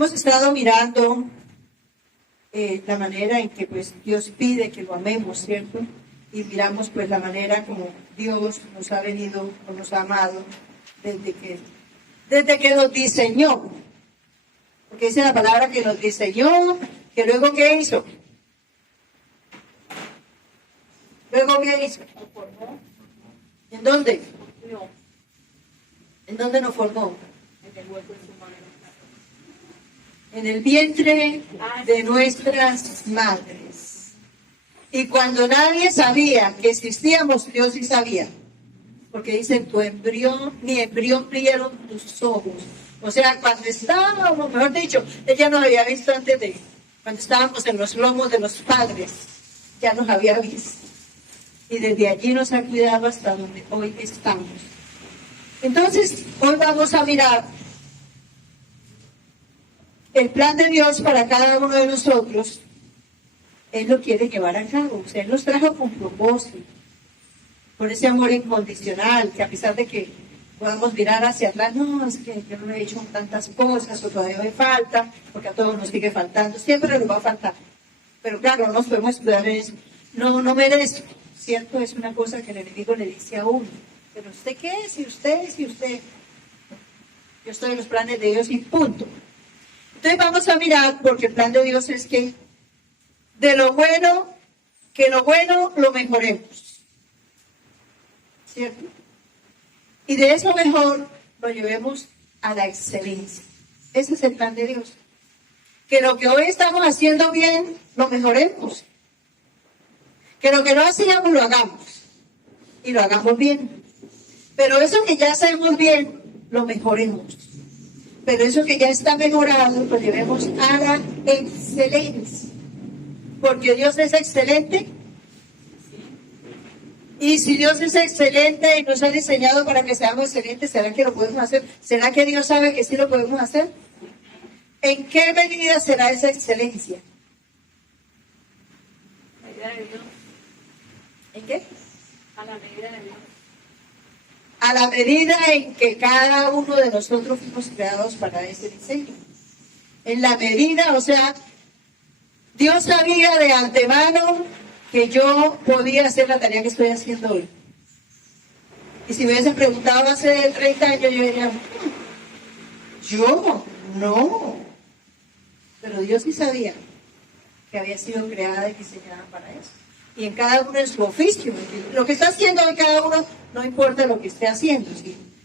Hemos estado mirando la manera en que pues Dios pide que lo amemos, ¿cierto? Y miramos pues la manera como Dios nos ha venido o nos ha amado desde que nos diseñó. Porque dice la palabra que nos diseñó, que luego ¿qué hizo? ¿Luego qué hizo? ¿En dónde? ¿En dónde nos formó? En el hueco de su mano. En el vientre de nuestras madres. Y cuando nadie sabía que existíamos, Dios sí sabía. Porque dice, tu embrión, mi embrión vieron tus ojos. O sea, cuando estábamos, mejor dicho, ella nos había visto antes de, cuando estábamos en los lomos de los padres, ya nos había visto. Y desde allí nos ha cuidado hasta donde hoy estamos. Entonces, hoy vamos a mirar el plan de Dios para cada uno de nosotros. Él lo quiere llevar a cabo. O sea, Él nos trajo con propósito, con ese amor incondicional, que a pesar de que podamos mirar hacia atrás, no, es que yo no he hecho tantas cosas, o todavía me falta, porque a todos nos sigue faltando, siempre nos va a faltar. Pero claro, no nos podemos cuidar en eso. No merezco, ¿cierto? Es una cosa que el enemigo le dice a uno. Pero ¿usted qué es? Si usted. Yo estoy en los planes de Dios y punto. Entonces vamos a mirar, porque el plan de Dios es que de lo bueno, que lo bueno lo mejoremos. ¿Cierto? Y de eso mejor lo llevemos a la excelencia. Ese es el plan de Dios. Que lo que hoy estamos haciendo bien, lo mejoremos. Que lo que no hacíamos, lo hagamos. Y lo hagamos bien. Pero eso que ya hacemos bien, lo mejoremos. Pero eso que ya está mejorado, lo llevemos a la excelencia. Porque Dios es excelente. Y si Dios es excelente y nos ha diseñado para que seamos excelentes, ¿será que lo podemos hacer? ¿Será que Dios sabe que sí lo podemos hacer? ¿En qué medida será esa excelencia? Medida de Dios. ¿En qué? A la medida de Dios. A la medida en que cada uno de nosotros fuimos creados para ese diseño. En la medida, o sea, Dios sabía de antemano que yo podía hacer la tarea que estoy haciendo hoy. Y si me hubiesen preguntado hace 30 años, yo diría, yo no. Pero Dios sí sabía que había sido creada y diseñada para eso. Y en cada uno en su oficio. Lo que está haciendo hoy cada uno, no importa lo que esté haciendo.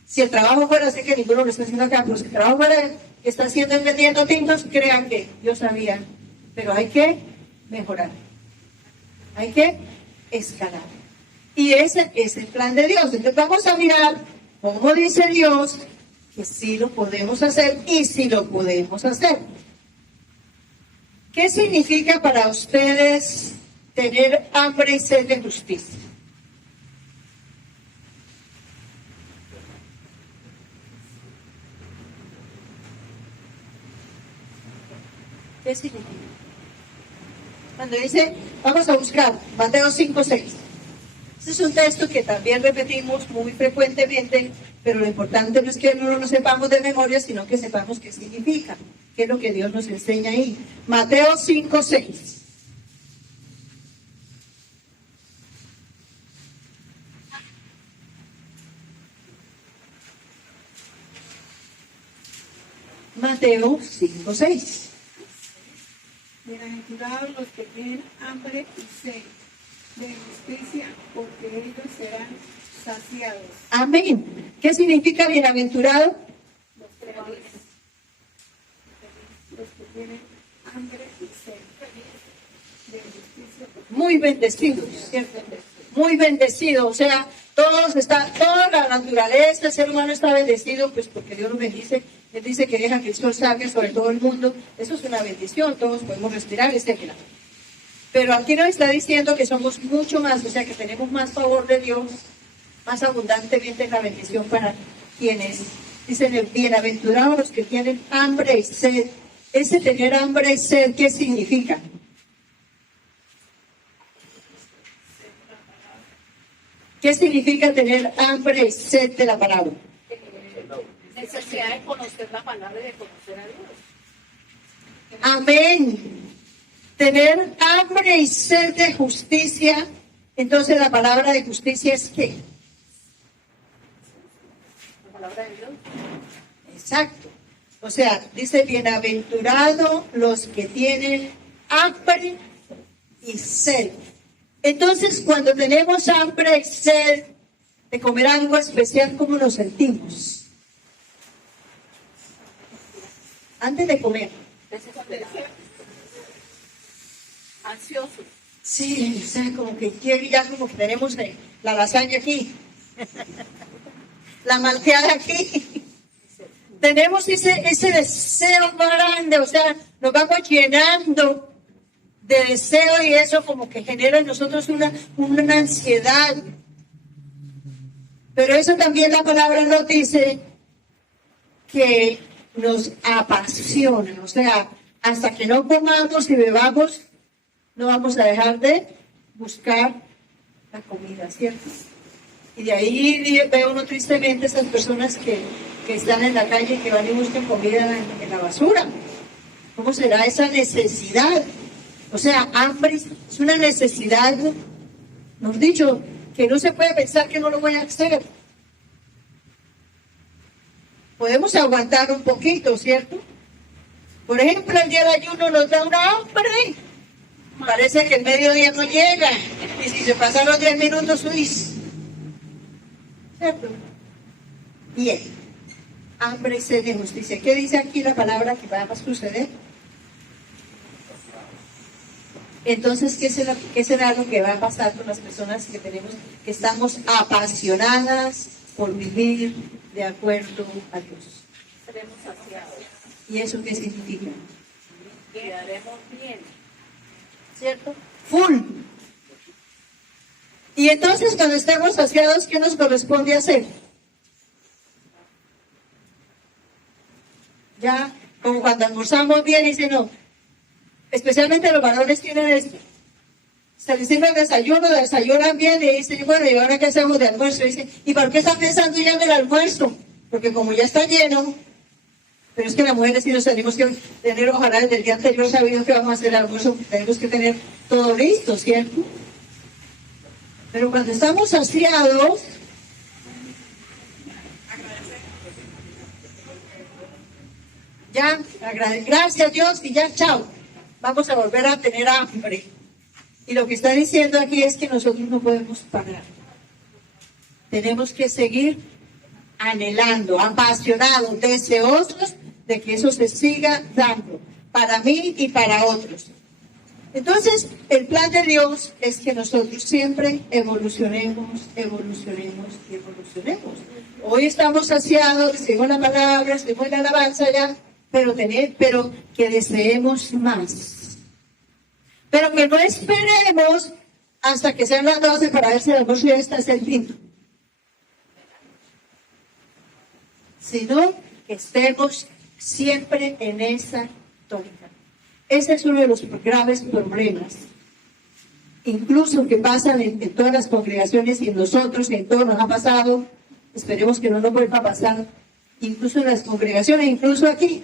Si el trabajo fuera así, que ninguno lo está haciendo acá, pero si el trabajo fuera que está haciendo vendiendo tintos, crean que Dios sabía. Pero hay que mejorar. Hay que escalar. Y ese es el plan de Dios. Entonces vamos a mirar cómo dice Dios que sí lo podemos hacer y sí lo podemos hacer. ¿Qué significa para ustedes tener hambre y sed de justicia? ¿Qué significa? Cuando dice, vamos a buscar Mateo 5:6. Este es un texto que también repetimos muy frecuentemente, pero lo importante no es que no lo sepamos de memoria, sino que sepamos qué significa, qué es lo que Dios nos enseña ahí. Mateo 5:6. Mateo 5:6. Bienaventurados los que tienen hambre y sed de justicia, porque ellos serán saciados. Amén. ¿Qué significa bienaventurado? Los que tienen hambre y sed de justicia. Muy bendecidos, ¿cierto? Muy bendecido, o sea, toda la naturaleza, el ser humano está bendecido, pues porque Dios nos bendice. Él dice que deja que el sol salga sobre todo el mundo. Eso es una bendición, todos podemos respirar, etc. Pero aquí nos está diciendo que somos mucho más, o sea, que tenemos más favor de Dios, más abundantemente la bendición para quienes dicen, bienaventurados los que tienen hambre y sed. Ese tener hambre y sed, ¿qué significa? ¿Qué significa tener hambre y sed de la palabra? Necesidad de conocer la palabra y de conocer a Dios. Amén. Tener hambre y sed de justicia. Entonces la palabra de justicia es ¿qué? La palabra de Dios. Exacto. O sea, dice, bienaventurado los que tienen hambre y sed. Entonces, cuando tenemos hambre y sed de comer algo especial, ¿cómo nos sentimos? Antes de comer. Desesperado. Ansioso. Sí, o sea, como que quiero ya como que tenemos la lasaña aquí, la malteada aquí. Tenemos ese deseo grande, o sea, nos vamos llenando de deseo y eso como que genera en nosotros una ansiedad. Pero eso también la palabra nos dice que nos apasiona, o sea, hasta que no comamos y bebamos, no vamos a dejar de buscar la comida, ¿cierto? Y de ahí ve uno tristemente esas personas que están en la calle, que van y buscan comida en la basura. ¿Cómo será esa necesidad? O sea, hambre es una necesidad, nos dicho, que no se puede pensar que no lo voy a hacer. Podemos aguantar un poquito, ¿cierto? Por ejemplo, el día del ayuno nos da una hambre. Parece que el mediodía no llega. Y si se pasan los 10 minutos, uy. ¿Cierto? Bien. Hambre y sed de justicia. ¿Qué dice aquí la palabra que va a suceder? Entonces, ¿qué será lo que va a pasar con las personas que estamos apasionadas por vivir de acuerdo a Dios? Seremos saciados. ¿Y eso qué significa? Quedaremos bien. ¿Cierto? Full. Y entonces cuando estemos saciados, ¿qué nos corresponde hacer? Ya, como cuando almorzamos bien y dicen, no, especialmente los varones tienen esto. Se les sirve el desayuno, desayunan bien y dicen, bueno, ¿y ahora qué hacemos de almuerzo? Y dicen, ¿y por qué están pensando ya en el almuerzo? Porque como ya está lleno, pero es que las mujeres sí nos tenemos que tener, ojalá desde el día anterior sabido que vamos a hacer el almuerzo, tenemos que tener todo listo, ¿cierto? Pero cuando estamos saciados, ya, gracias a Dios y ya, chao. Vamos a volver a tener hambre. Y lo que está diciendo aquí es que nosotros no podemos parar. Tenemos que seguir anhelando, apasionados, deseosos de que eso se siga dando para mí y para otros. Entonces, el plan de Dios es que nosotros siempre evolucionemos, evolucionemos y evolucionemos. Hoy estamos saciados, decimos la palabra, decimos la alabanza ya, pero que deseemos más. Pero que no esperemos hasta que sean las 12 para ver si el almuerzo ya está servido. Sino que estemos siempre en esa tónica. Ese es uno de los graves problemas, incluso que pasan en todas las congregaciones y en nosotros, y en todos nos ha pasado, esperemos que no nos vuelva a pasar, incluso en las congregaciones, incluso aquí.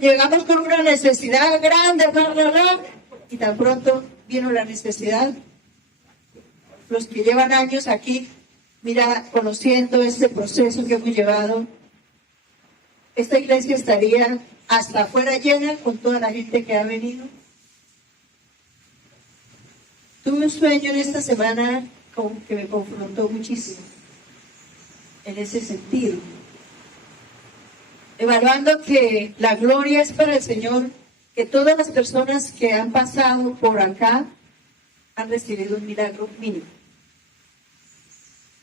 Llegamos con una necesidad grande, y tan pronto vino la necesidad. Los que llevan años aquí, mira, conociendo este proceso que hemos llevado, esta iglesia estaría hasta afuera llena con toda la gente que ha venido. Tuve un sueño en esta semana que me confrontó muchísimo en ese sentido. Evaluando que la gloria es para el Señor, que todas las personas que han pasado por acá han recibido un milagro mínimo.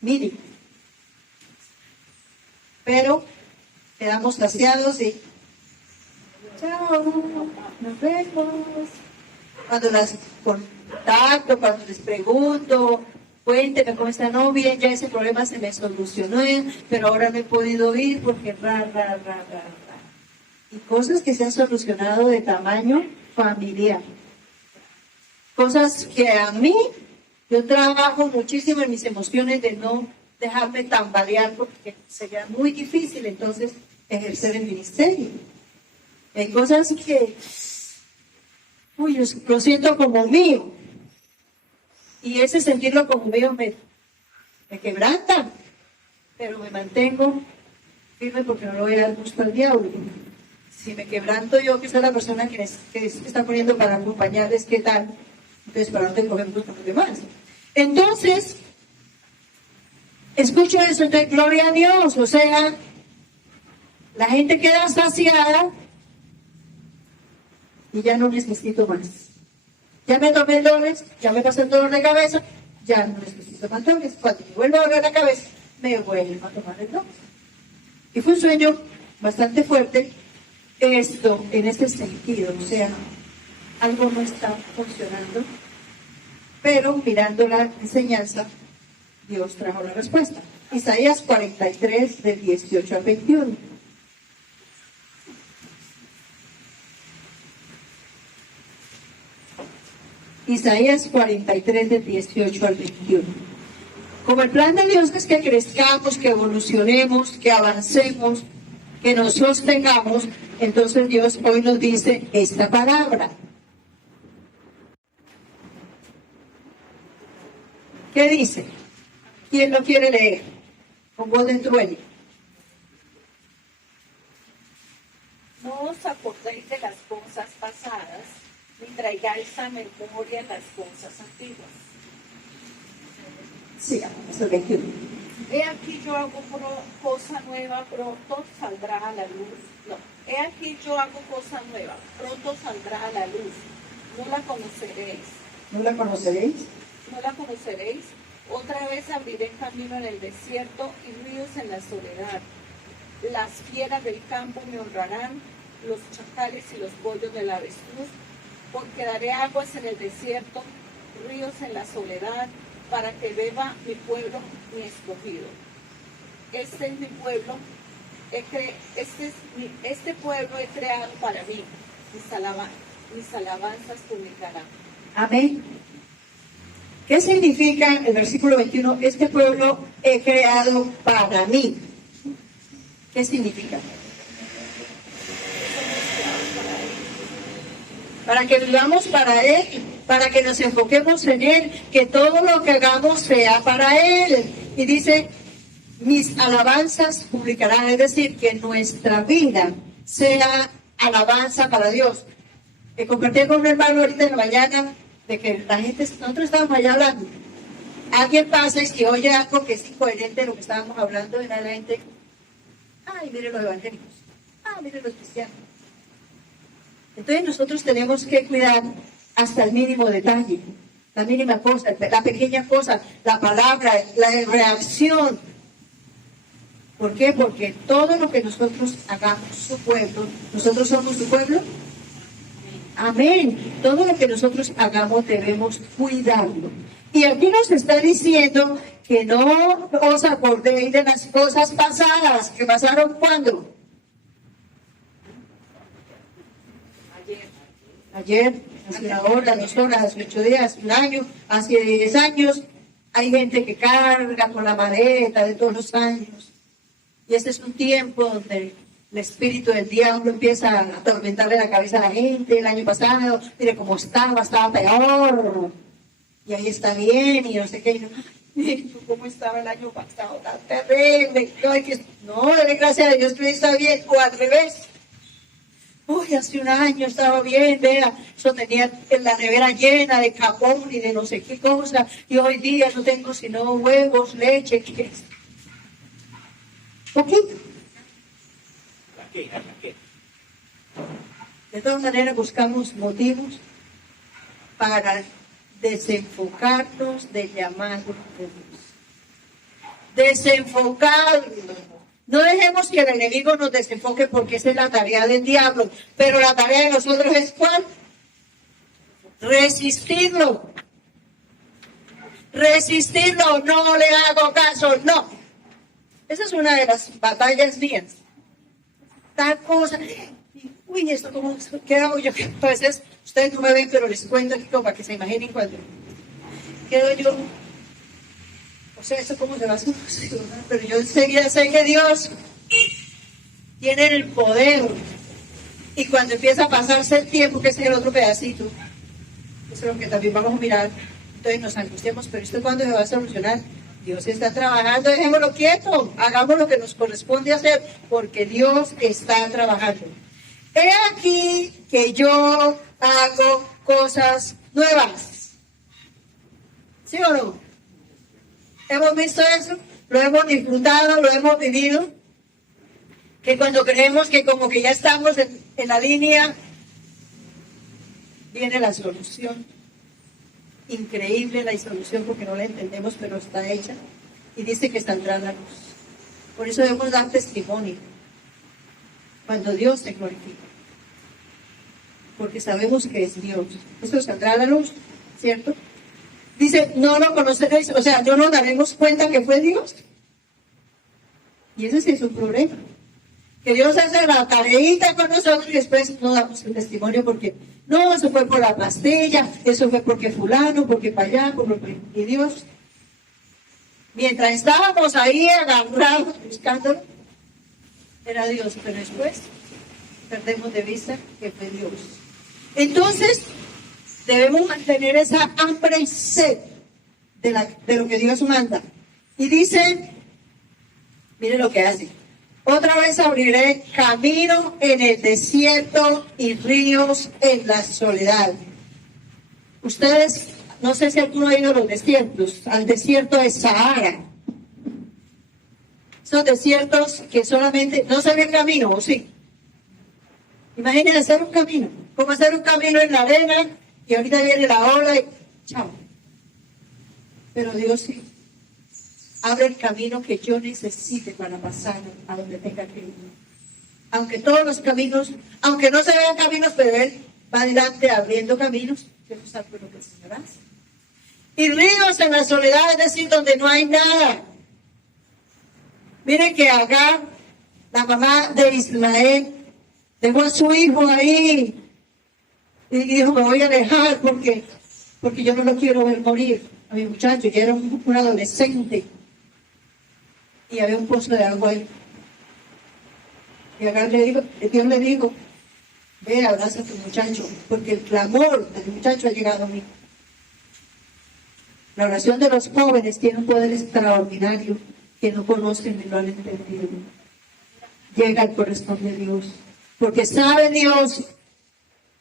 Mínimo. Pero quedamos saciados y chao, nos vemos. Cuando las contacto, cuando les pregunto, cuénteme cómo está, no, bien, ya ese problema se me solucionó, pero ahora no he podido ir porque Y cosas que se han solucionado de tamaño familiar. Cosas que a mí, yo trabajo muchísimo en mis emociones de no dejarme tambalear porque sería muy difícil entonces ejercer el ministerio. Hay cosas que, uy, yo lo siento como mío. Y ese sentirlo como mío me quebranta. Pero me mantengo firme porque no le voy a dar gusto al diablo. Si me quebranto yo, que soy la persona que está poniendo para acompañarles, ¿qué tal? Entonces, para no coger gusto a los demás. Entonces, escucho eso, entonces, gloria a Dios. O sea, la gente queda saciada y ya no necesito más. Ya me tomé el dobles, ya me pasé el dolor de cabeza, ya no necesito más dobles. Cuando me vuelvo a doler la cabeza, me vuelvo a tomar el doble. Y fue un sueño bastante fuerte, esto en este sentido, o sea, algo no está funcionando, pero mirando la enseñanza, Dios trajo la respuesta. Isaías 43, del 18 al 21. Isaías 43, del 18 al 21. Como el plan de Dios es que crezcamos, que evolucionemos, que avancemos, que nos sostengamos, entonces Dios hoy nos dice esta palabra. ¿Qué dice? ¿Quién lo quiere leer? Con voz de trueno. No os acordéis de las cosas pasadas, ni traigáis a memoria las cosas antiguas. Sí, eso es 21. He aquí yo hago cosa nueva, pronto saldrá a la luz. No, he aquí yo hago cosa nueva, pronto saldrá a la luz. No la conoceréis. ¿No la conoceréis? No la conoceréis. Otra vez abriré camino en el desierto y ríos en la soledad. Las fieras del campo me honrarán, los chacales y los pollos del avestruz, porque daré aguas en el desierto, ríos en la soledad, para que beba mi pueblo, mi escogido. Este es mi pueblo, este pueblo he creado para mí, mis alabanzas publicarán. Amén. ¿Qué significa el versículo 21? Este pueblo he creado para mí. ¿Qué significa? Para que vivamos para Él, para que nos enfoquemos en Él, que todo lo que hagamos sea para Él. Y dice, mis alabanzas publicarán, es decir, que nuestra vida sea alabanza para Dios. Compartí con un hermano ahorita en la mañana de que la gente, nosotros estábamos allá hablando, alguien pasa y oye algo que es incoherente de lo que estábamos hablando, y la gente, ay, miren los evangélicos, miren los cristianos. Entonces nosotros tenemos que cuidar hasta el mínimo detalle, la mínima cosa, la pequeña cosa, la palabra, la reacción. ¿Por qué? Porque todo lo que nosotros hagamos, su pueblo, nosotros somos su pueblo. Amén. Todo lo que nosotros hagamos debemos cuidarlo. Y aquí nos está diciendo que no os acordéis de las cosas pasadas, que pasaron cuando. Ayer, hace una hora, 2 horas, hace 8 días, un año, hace 10 años. Hay gente que carga con la maleta de todos los años. Y este es un tiempo donde el espíritu del diablo empieza a atormentarle la cabeza a la gente. El año pasado, mire cómo estaba peor. Y ahí está bien, y no sé qué. ¿Cómo estaba el año pasado? Tan terrible. No, dale gracias a Dios que está bien. O al revés. Uy, hace un año estaba bien, vea, eso tenía la nevera llena de capón y de no sé qué cosa, y hoy día no tengo sino huevos, leche, ¿qué es? Poquito. De todas maneras buscamos motivos para desenfocarnos del llamado de Dios. Desenfocarnos. No dejemos que el enemigo nos desenfoque, porque esa es la tarea del diablo. Pero la tarea de nosotros es ¿cuál? Resistirlo. Resistirlo, no le hago caso, no. Esa es una de las batallas mías. Tal cosa. Uy, esto cómo, ¿qué hago yo? A veces ustedes no me ven, pero les cuento aquí como para que se imaginen cuando quedo yo. O sea, ¿esto cómo se va a solucionar? Pero yo enseguida sé que Dios tiene el poder Y cuando empieza a pasarse el tiempo, que es el otro pedacito, eso es lo que también vamos a mirar, entonces nos angustiamos, pero esto cuándo se va a solucionar. Dios está trabajando, dejémoslo quieto, hagamos lo que nos corresponde hacer, porque Dios está trabajando. He aquí que yo hago cosas nuevas. ¿Sí o no? ¿Hemos visto eso? ¿Lo hemos disfrutado? ¿Lo hemos vivido? Que cuando creemos que como que ya estamos en la línea, viene la solución. Increíble la solución porque no la entendemos, pero está hecha. Y dice que saldrá la luz. Por eso debemos dar testimonio cuando Dios se glorifica. Porque sabemos que es Dios. Esto saldrá a la luz, ¿cierto? Dice, no lo conoceréis, o sea, no nos daremos cuenta que fue Dios. Y ese sí es un problema. Que Dios hace la tareita con nosotros y después no damos el testimonio porque no, eso fue por la pastilla, eso fue porque fulano, porque para allá, y Dios. Mientras estábamos ahí agarrados, buscándolo, era Dios, pero después perdemos de vista que fue Dios. Entonces, debemos mantener esa hambre y sed de lo que Dios manda. Y dice, mire lo que hace. Otra vez abriré camino en el desierto y ríos en la soledad. Ustedes, no sé si alguno ha ido a los desiertos, al desierto de Sahara. Son desiertos que solamente no se ve camino, ¿o sí? Imaginen hacer un camino, como hacer un camino en la arena y ahorita viene la ola y chao. Pero Dios sí abre el camino que yo necesite para pasar a donde tenga que ir. Aunque todos los caminos, aunque no se vean caminos, pero Él va adelante abriendo caminos. Yo no sé lo que el Señor hace. Y ríos en la soledad, es decir, donde no hay nada. Miren que Agar, la mamá de Ismael, dejó a su hijo ahí y dijo, me voy a alejar porque yo no lo quiero ver morir. A mi muchacho, ya era un adolescente. Y había un pozo de agua ahí. Y Agar Dios le dijo, ve, abraza a tu muchacho, porque el clamor del muchacho ha llegado a mí. La oración de los jóvenes tiene un poder extraordinario que no conocen ni lo han entendido. Llega al corazón de Dios, porque sabe Dios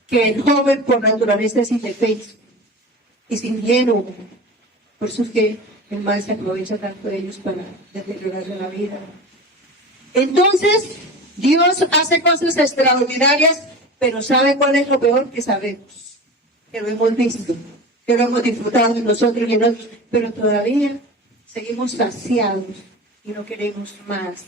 que el joven por naturaleza es indefenso y sin hielo. Por eso es que el mal se aprovecha tanto de ellos para deteriorarle la vida. Entonces, Dios hace cosas extraordinarias, pero ¿sabe cuál es lo peor? Que sabemos, que lo hemos visto, que lo hemos disfrutado de nosotros y nosotros, pero todavía seguimos saciados y no queremos más.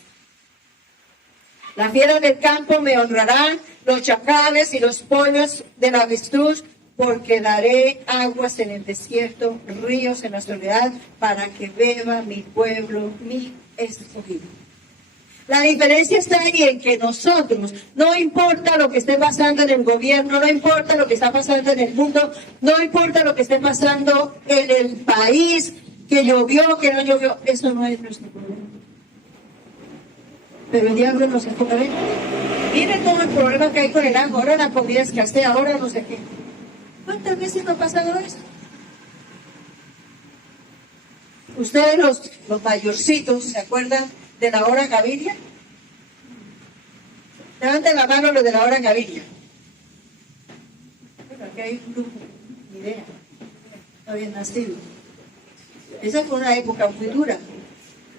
Las fieras del campo me honrarán, los chacales y los pollos de la avestruz, porque daré aguas en el desierto, ríos en la soledad, para que beba mi pueblo, mi escogido. La diferencia está ahí en que nosotros, no importa lo que esté pasando en el gobierno, no importa lo que está pasando en el mundo, no importa lo que esté pasando en el país, que llovió, que no llovió, eso no es nuestro problema. Pero el diablo nos enfoca. Miren todo el problema que hay con el agua, ahora la comida escasea, ahora no sé qué. ¿Cuántas veces no ha pasado eso? Ustedes los mayorcitos, ¿se acuerdan de la hora Gaviria? Levanten la mano los de la hora Gaviria. Bueno, aquí hay un grupo, ni idea, no habían nacido. Esa fue una época muy dura,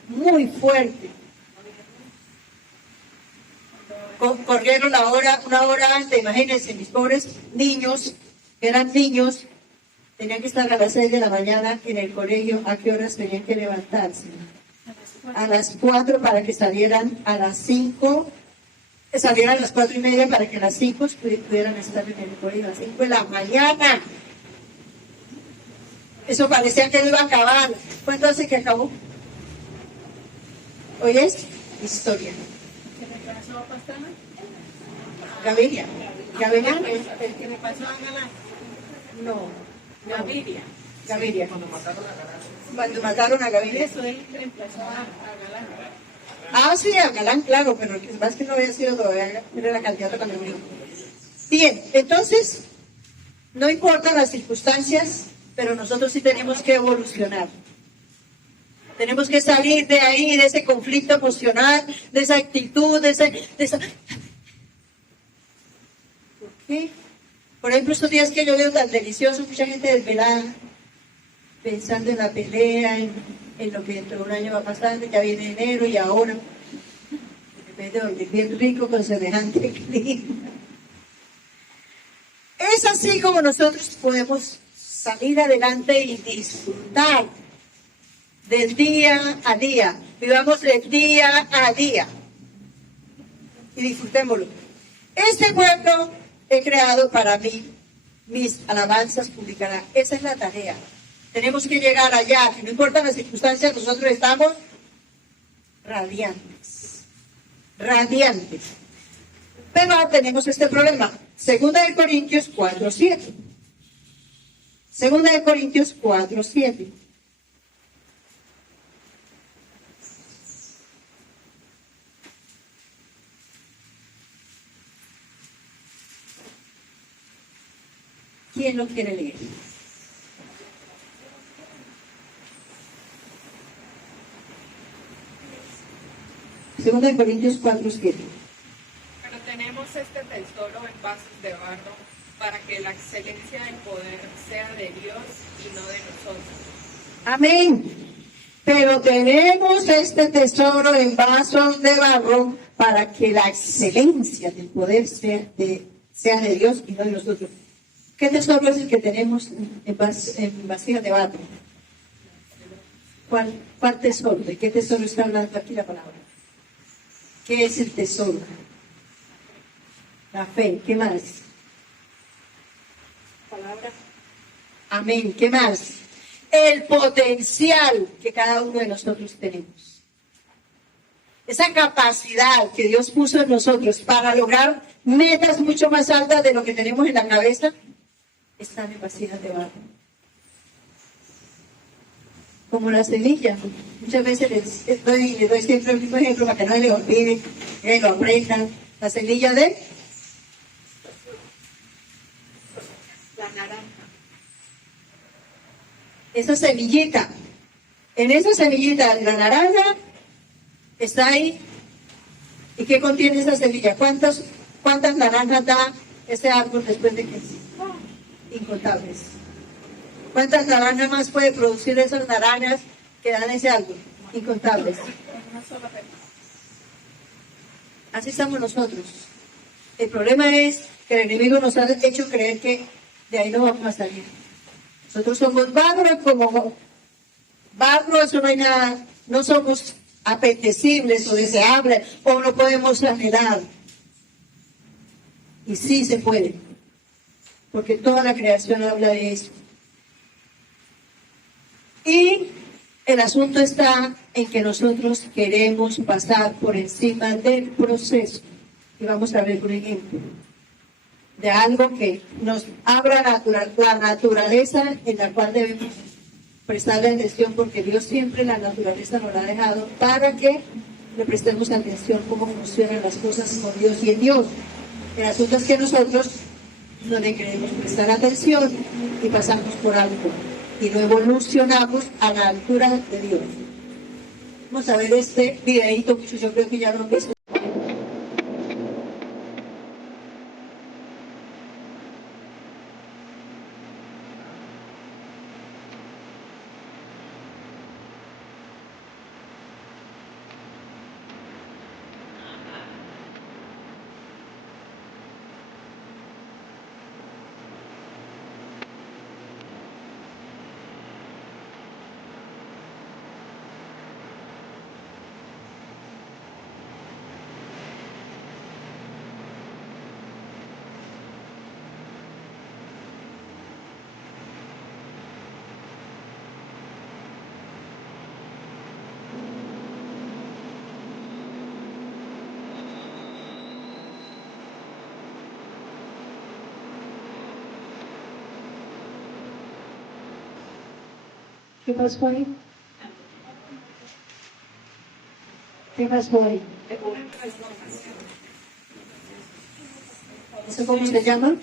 muy fuerte. Corrieron una hora antes, imagínense, mis pobres niños, que eran niños, tenían que estar a las 6 de la mañana en el colegio. ¿A qué horas tenían que levantarse? A las 4 para que salieran a las 5, salieran a las 4:30 para que a las 5 pudieran estar en el colegio, a las 5 de la mañana. Eso parecía que no iba a acabar. ¿Cuánto hace que acabó? Hoy es historia. ¿Qué le pasó a Pastana? Gaviria. Gaviria. El que le pasó a Galán. No. Gaviria. Gaviria. Cuando mataron a Gaviria. Eso él reemplazó a Galán. Ah, sí, a Galán, claro, pero el más que no había sido todavía, era la candidata cuando murió. Bien, entonces, no importan las circunstancias, pero nosotros sí tenemos que evolucionar. Tenemos que salir de ahí, de ese conflicto emocional, de esa actitud, de esa... ¿Por qué? Por ejemplo, estos días que yo veo tan deliciosos, mucha gente desvelada, pensando en la pelea, en lo que dentro de un año va a pasar, ya viene enero y ahora, en vez de dormir bien rico con semejante clima. Es así como nosotros podemos salir adelante y disfrutar del día a día. Vivamos el día a día y disfrutémoslo. Este pueblo he creado para mí, mis alabanzas publicarán. Esa es la tarea. Tenemos que llegar allá, que no importan las circunstancias, nosotros estamos radiantes. Radiantes. Pero tenemos este problema. Segunda de Corintios 4:7. Segunda de Corintios 4:7. ¿Quién lo quiere leer? Segunda de Corintios 4:7. Pero tenemos este tesoro en vasos de barro para que la excelencia del poder sea de Dios y no de nosotros. Amén. Pero tenemos este tesoro en vasos de barro para que la excelencia del poder sea de Dios y no de nosotros. ¿Qué tesoro es el que tenemos en vasijas de barro? ¿Cuál tesoro? ¿De qué tesoro está hablando aquí la palabra? ¿Qué es el tesoro? La fe. ¿Qué más? Palabra. Amén. ¿Qué más? El potencial que cada uno de nosotros tenemos. Esa capacidad que Dios puso en nosotros para lograr metas mucho más altas de lo que tenemos en la cabeza, están en vasijas de barro. Como la semilla. Muchas veces les doy siempre el mismo ejemplo para que no les olviden, que lo aprendan. La semilla de La naranja. esa semillita. En esa semillita de la naranja está ahí. ¿Y qué contiene esa semilla? ¿Cuántas naranjas da ese árbol después de que? Incontables. ¿Cuántas naranjas más puede producir esas naranjas que dan ese árbol? Incontables. Así estamos nosotros. El problema es que el enemigo nos ha hecho creer que de ahí no vamos a salir. Nosotros somos barro y como barro, eso no hay nada, no somos apetecibles o deseables o no podemos anhelar. Y sí se puede, porque toda la creación habla de eso. Y el asunto está en que nosotros queremos pasar por encima del proceso. Y vamos a ver un ejemplo de algo que nos abra la naturaleza en la cual debemos prestarle atención, porque Dios siempre la naturaleza nos la ha dejado para que le prestemos atención cómo funcionan las cosas con Dios y en Dios. El asunto es que nosotros no le queremos prestar atención y pasamos por algo y no evolucionamos a la altura de Dios. Vamos a ver este videito, muchos yo creo que ya lo han visto. ¿Qué pasó ahí? ¿Qué pasó ahí? ¿Eso cómo se llama?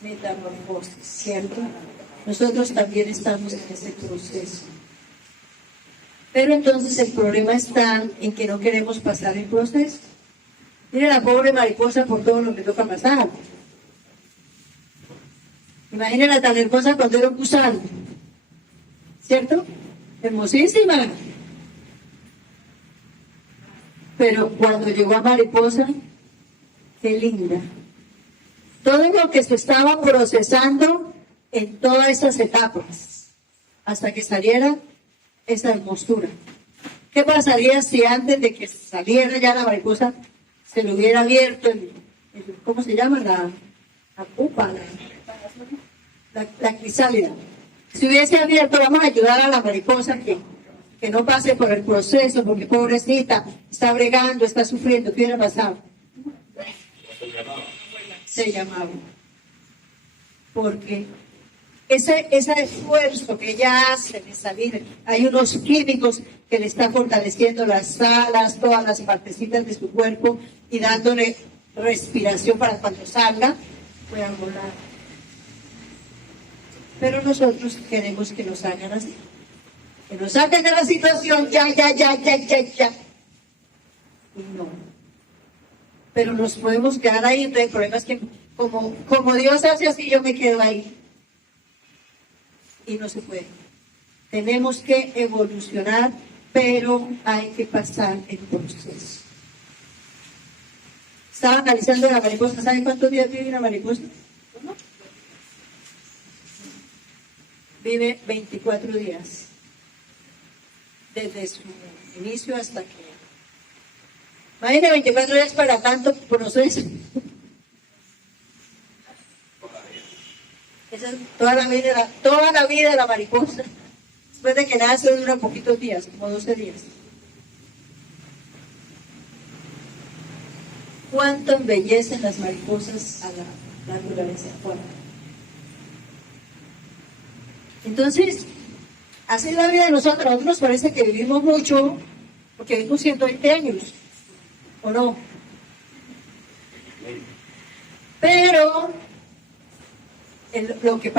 Metamorfosis, ¿cierto? Nosotros también estamos en ese proceso. Pero entonces el problema está en que no queremos pasar el proceso. Mire la pobre mariposa por todo lo que toca pasar. Imagínenla tan hermosa cuando era un gusano, ¿cierto? Hermosísima. Pero cuando llegó a mariposa, qué linda. Todo lo que se estaba procesando en todas estas etapas, hasta que saliera esa hermosura. ¿Qué pasaría si antes de que saliera ya la mariposa se le hubiera abierto ¿cómo se llama? La pupa, la crisálida. Si hubiese abierto, vamos a ayudar a la mariposa que no pase por el proceso, porque pobrecita, está bregando, está sufriendo. ¿Qué hubiera pasado? Se llamaba. Porque ese esfuerzo que ella hace de salir, hay unos químicos que le están fortaleciendo las alas, todas las partecitas de su cuerpo y dándole respiración para cuando salga puedan volar. Pero nosotros queremos que nos hagan así, que nos saquen de la situación ya. Y no. Pero nos podemos quedar ahí. Entonces el problema es que como Dios hace así, yo me quedo ahí. Y no se puede. Tenemos que evolucionar, pero hay que pasar el proceso. Estaba analizando la mariposa. ¿Saben cuántos días vive una mariposa? ¿No? Vive 24 días. Desde su inicio hasta que... Imagínate 24 días para tanto proceso. Esa es toda la vida de la mariposa. Después de que nace dura poquitos días, como 12 días. ¿Cuánto embellecen las mariposas a la naturaleza? ¿Cuánto? Entonces, así es la vida de nosotros. A nosotros nos parece que vivimos mucho, porque vivimos 120 años, ¿o no? Pero lo que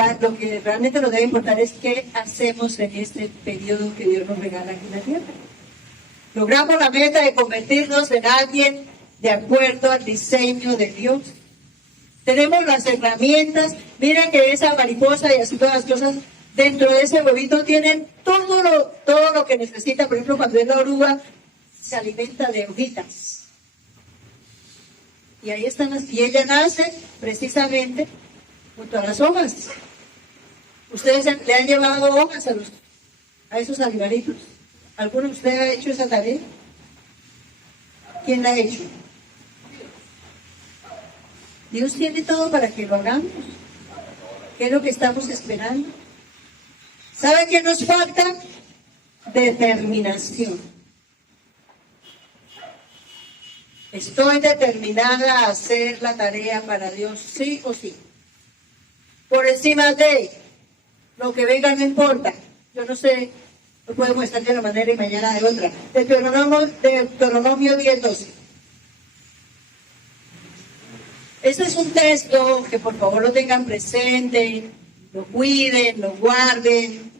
realmente nos debe importar es qué hacemos en este periodo que Dios nos regala aquí en la tierra. Logramos la meta de convertirnos en alguien de acuerdo al diseño de Dios. Tenemos las herramientas. Miren que esa mariposa y así todas las cosas dentro de ese huevito tienen todo lo que necesita. Por ejemplo, cuando es la oruga, se alimenta de hojitas. Y ahí están, y ella nace precisamente junto a las hojas. Ustedes le han llevado hojas a esos animalitos. ¿Alguno de ustedes ha hecho esa tarea? ¿Quién la ha hecho? Dios tiene todo para que lo hagamos. ¿Qué es lo que estamos esperando? ¿Sabe qué nos falta? Determinación. Estoy determinada a hacer la tarea para Dios, sí o sí. Por encima de lo que venga, no importa. Yo no sé, no podemos estar de una manera y mañana de otra. Deuteronomio 10:12. Este es un texto que por favor lo tengan presente, lo cuiden, lo guarden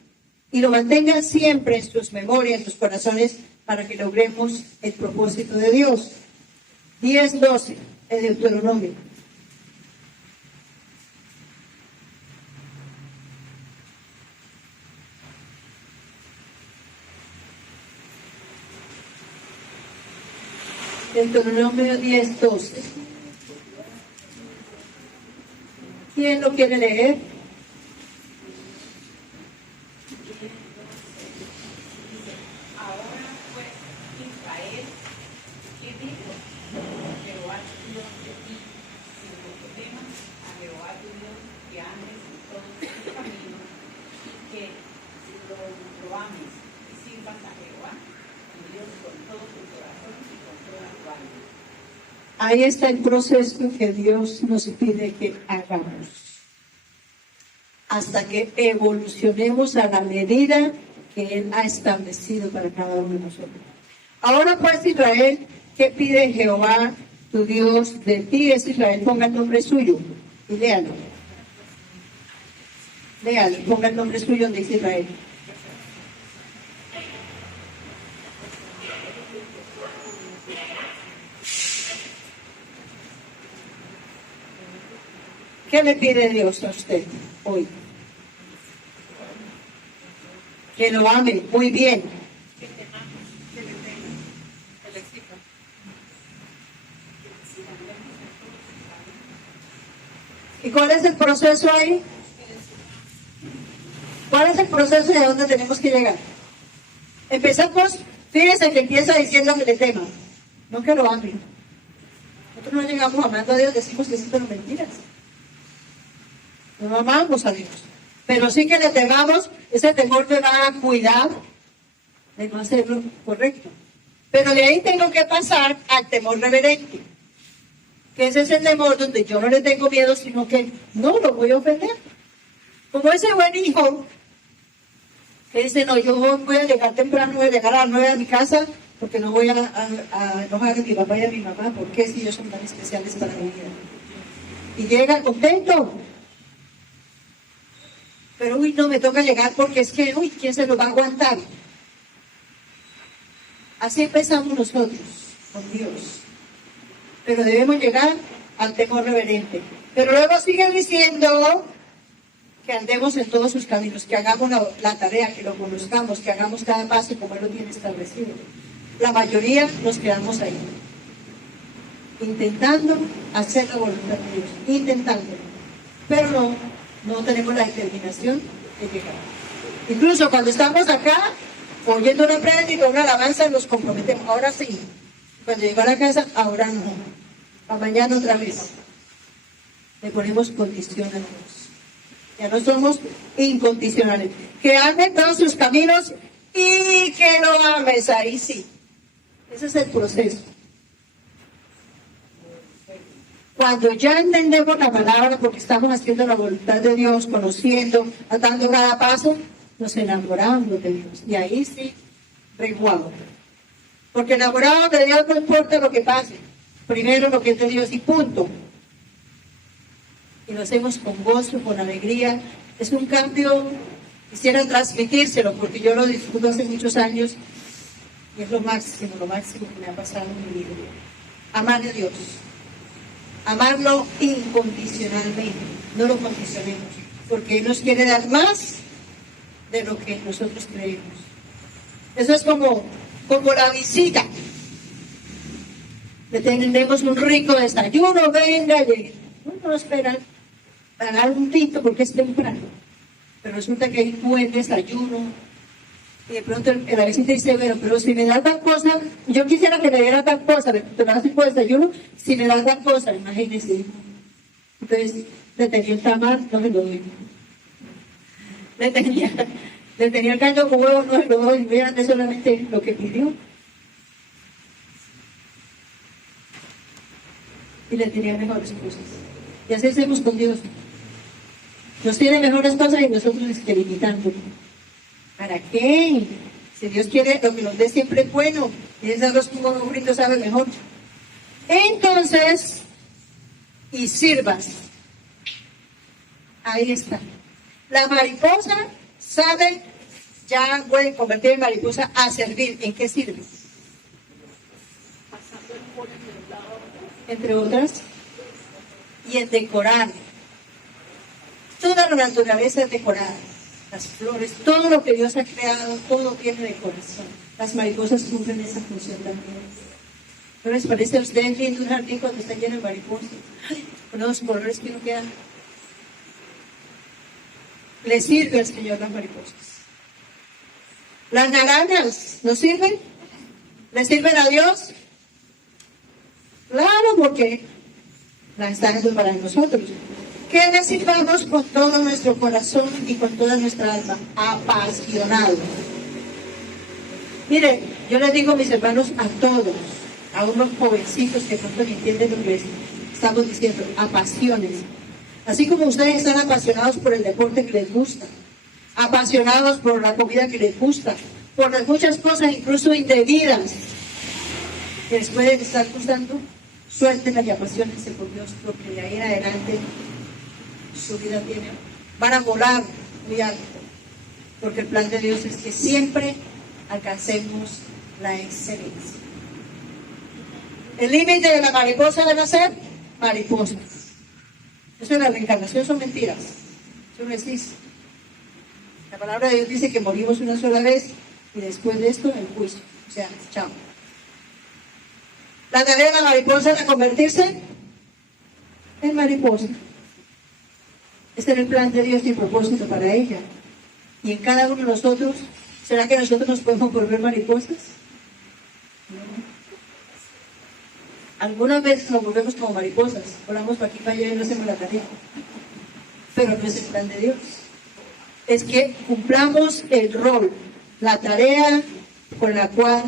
y lo mantengan siempre en sus memorias, en sus corazones, para que logremos el propósito de Dios. 10:12, el Deuteronomio. Deuteronomio 10:12. ¿Quién lo quiere leer? Ahora pues, Israel, ¿qué dijo? Jehová tu Dios de ti, sin que temas a Jehová tu Dios, que ames en todos tus caminos, y que lo ames y sirvas a Jehová, tu Dios, con todo tu corazón y con toda tu alma. Ahí está el proceso que Dios nos pide que hagamos. Hasta que evolucionemos a la medida que Él ha establecido para cada uno de nosotros. Ahora pues, Israel, ¿qué pide Jehová tu Dios de ti? Es Israel, ponga el nombre suyo y léalo. Léalo, ponga el nombre suyo donde dice Israel. ¿Qué le pide Dios a usted hoy? Que lo ame, muy bien. Que le exija. ¿Y cuál es el proceso ahí? ¿Cuál es el proceso y a dónde tenemos que llegar? Empezamos, fíjense que empieza diciendo que le tema, no que lo ame. Nosotros no llegamos amando a Dios, decimos que sí, pero mentiras. No amamos a Dios. Pero sí que le temamos, ese temor me va a cuidar de no hacer lo correcto. Pero de ahí tengo que pasar al temor reverente, que ese es el temor donde yo no le tengo miedo, sino que no lo voy a ofender. Como ese buen hijo que dice, no, yo voy a llegar temprano, voy a llegar a las 9 a mi casa, porque no voy a enojar a mi papá y a mi mamá, porque si ellos son tan especiales para mi vida. Y llega contento. Pero uy, no, me toca llegar porque es que, uy, ¿quién se lo va a aguantar? Así empezamos nosotros con Dios. Pero debemos llegar al temor reverente. Pero luego sigue diciendo que andemos en todos sus caminos, que hagamos la tarea, que lo conozcamos, que hagamos cada paso como Él lo tiene establecido. La mayoría nos quedamos ahí, intentando hacer la voluntad de Dios, intentando. Pero no tenemos la determinación de llegar. Incluso cuando estamos acá, oyendo una prédica, una alabanza, nos comprometemos. Ahora sí. Cuando llego a la casa, ahora no. A mañana otra vez. Le ponemos condición a Dios. Ya no somos incondicionales. Que ame todos sus caminos y que lo ames. Ahí sí. Ese es el proceso. Cuando ya entendemos la palabra, porque estamos haciendo la voluntad de Dios, conociendo, dando cada paso, nos enamoramos de Dios. Y ahí sí, reguado. Porque enamorados de Dios no importa lo que pase. Primero lo que es de Dios y punto. Y lo hacemos con gozo, con alegría. Es un cambio, quisiera transmitírselo, porque yo lo disfruto hace muchos años. Y es lo máximo que me ha pasado en mi vida. Amar a Dios. Amarlo incondicionalmente, no lo condicionemos, porque Él nos quiere dar más de lo que nosotros creemos. Eso es como la visita. Le tenemos un rico desayuno, venga, llegue. No esperan para dar un tinto porque es temprano, pero resulta que hay un buen desayuno. Y de pronto la visita dice, bueno, pero si me da tal cosa, yo quisiera que me diera tal cosa, me das un desayuno, si me da tal cosa, imagínese. Entonces, le tenía el tamal, no me lo doy. Le tenía el caldo con huevo, no me lo doy, vean, es solamente lo que pidió. Y le tenía mejores cosas. Y así hacemos con Dios. Nos tiene mejores cosas y nosotros les que limitando. ¿Para qué? Si Dios quiere, lo que nos dé siempre es bueno. Y ese arroz con huevo frito sabe mejor. Entonces, y sirvas. Ahí está. La mariposa sabe, ya puede convertir en mariposa a servir. ¿En qué sirve? Pasando el polen de un lado a otro. Entre otras. Y en decorar. Toda la naturaleza es decorada. Las flores, todo lo que Dios ha creado, todo tiene decoración. Las mariposas cumplen esa función también. ¿No les parece a ustedes lindo un jardín cuando está lleno de mariposas? Ay, con los colores que no quedan. Le sirve al Señor las mariposas. Las naranjas, ¿nos sirven? ¿Le sirven a Dios? Claro, porque las está dando para nosotros. Que le sirvamos con todo nuestro corazón y con toda nuestra alma, apasionado. Mire, yo les digo, mis hermanos, a todos, a unos jovencitos que pronto ni entienden lo que estamos diciendo, apasiones. Así como ustedes están apasionados por el deporte que les gusta, apasionados por la comida que les gusta, por las muchas cosas incluso indebidas que les pueden estar gustando, suéltenla y apasionense por Dios, porque de ahí en adelante su vida van a volar muy alto, porque el plan de Dios es que siempre alcancemos la excelencia. El límite de la mariposa debe ser mariposa. Eso de la reencarnación son mentiras. Eso no existe. La palabra de Dios dice que morimos una sola vez y después de esto el juicio. O sea, chao. La tarea de la mariposa era convertirse en mariposa. Este era el plan de Dios y el propósito para ella. Y en cada uno de nosotros, ¿será que nosotros nos podemos volver mariposas? No. Algunas veces nos volvemos como mariposas, volamos para aquí para allá y no hacemos la tarea. Pero no es el plan de Dios. Es que cumplamos el rol, la tarea con la cual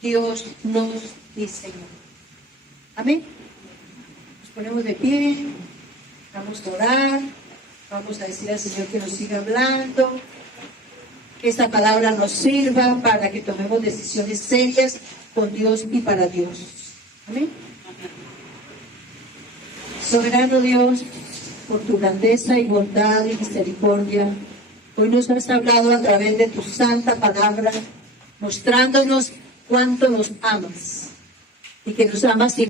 Dios nos diseñó. Amén. Nos ponemos de pie, vamos a orar, vamos a decir al Señor que nos siga hablando, que esta palabra nos sirva para que tomemos decisiones serias con Dios y para Dios. Amén. Soberano Dios, por tu grandeza y bondad y misericordia, hoy nos has hablado a través de tu santa palabra, mostrándonos cuánto nos amas y que nos amas